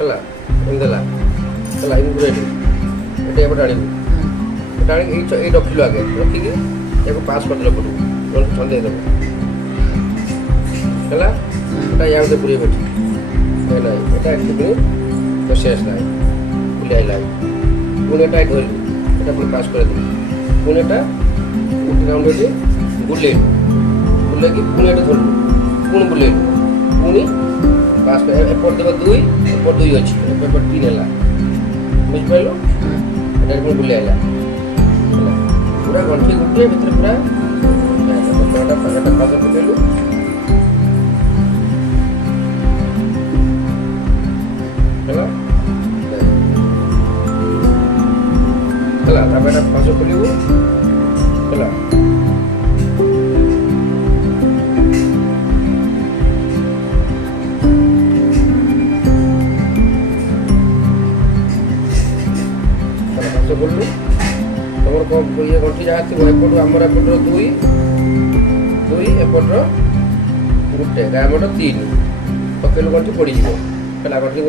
ହେଲା ଏମିତି ହେଲା ହେଲା ଏମିତି ରେଡ଼ି ଏଇଟା ଏପଟେ ଆଣିବୁ ଏଇଟା ଆଣିକି ଏଇ ରଖିଲୁ ଆଗେ ରଖିକି ଏହାକୁ ପାସ୍ କରିଦେଲେ ପଟୁ ଛନ୍ଦେଇ ଦେବ ହେଲା ଏଇଟା ୟା ଭିତରେ ପୁରେଇବେ ଏଠି ହେଲା ଏଇଟା ଏଠି ପୁଣି ତ ଶେଷ ନାହିଁ ବୁଲି ଆଇଲା ପୁଣି ଏଇଟା ଧରିଲୁ ଏଇଟା ପୁଣି ପାସ୍ କରିଦେବୁ ପୁଣି ଏଇଟା ଗୋଟେ ରାଉଣ୍ଡ ଏଠି ବୁଲେଇଲୁ ବୁଲେଇକି ପୁଣି ଏଇଟା ଧରିଲୁ ପୁଣି ବୁଲେଇଲୁ ପୁଣି ପାସ୍ ଏପଟ ଦେବ 2 ଏପଟ 2 ଅଛି ଏପଟ 3 ହେଲା ବୁଝିପାରିଲୁ ଏଇଟା ପୁଣି ବୁଲି ଆଇଲା ହେଲା ପୁରା ଗଣ୍ଠି ଗୋଟିଏ ଭିତରେ ପୁରା ପାସ ପକେଇଲୁ ହେଲା ହେଲା ତାପରେ ଏଇଟା ପାସ ଖୋଲିବୁ ହେଲା बोलू तुम ये गंठी जहाँ थी एपटू आमर एपटर 2 एपटर गोटे गामर 3 पकेलु गंठी पड़ जाए गंठी